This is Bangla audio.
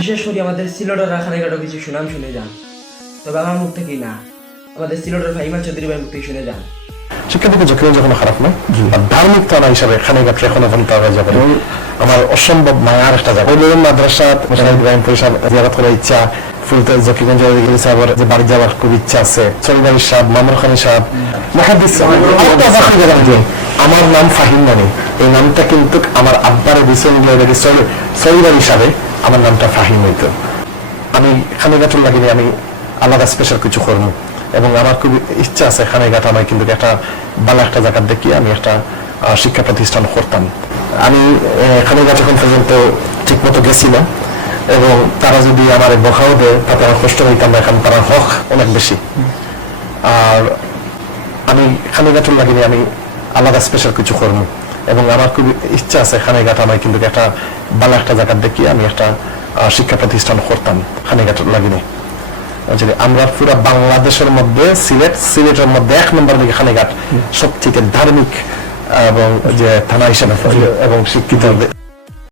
বিশেষ করে আমাদের সিলেটের রাখানেঘাটও কিছু সুনাম শুনে যান, তবে আমার মুখ থেকেই না, আমাদের সিলেটের ফাহিমা চৌধুরী ভাই মুখ থেকে শুনে যান। শিক্ষার্থীদের ঝুঁকি যখন খারাপ নয়, ধার্মিক তারা হিসাবে খানেঘাট এখনো পর্যন্ত যাবে আমার অসম্ভব মায়ার একটা জায়গা। মাদ্রাসা ইব্রাহিম পরিষদ জিয়ারত করার ইচ্ছা, ফুলতে জকিগঞ্জ সাহেবের যে বাড়ি যাওয়ার খুব ইচ্ছা আছে, সলিদারি সাহেব, মামুর খানি সাহেব, মুহাদ্দিস। আমার নাম ফাহিম নানি, এই নামটা কিন্তু আমার আব্বার সলিদারি হিসাবে আমার নামটা ফাহিম হইতো। আমি খানেঘাটের লাগিনি, আমি আলাদা স্পেশাল কিছু করবো এবং আমার খুব ইচ্ছা আছে খানেঘাট আমার কিন্তু একটা ভালো একটা জায়গা দেখি আমি একটা শিক্ষা প্রতিষ্ঠান করতাম। আমি খানেঘাট এখন পর্যন্ত ঠিক মতো গেছি না এবং তারা যদি আমার বকাও দেয় তাতে আমার কষ্ট হইতাম না, এখন তারা হক অনেক বেশি। আর আমি খানেঘাটের লাগিনি, আমি আলাদা স্পেশাল কিছু করবো এবং আমার খুব ইচ্ছা আছে খানেঘাট আমার কিন্তু একটা ভালো একটা জায়গা দেখি আমি একটা শিক্ষা প্রতিষ্ঠান করতাম খানেঘাটের লাগিনি। আমরা পুরো বাংলাদেশের মধ্যে সিলেটের মধ্যে 1 নম্বর দিকে খানেঘাট সবথেকে ধার্মিক এবং যে থানা হিসেবে এবং শিক্ষিত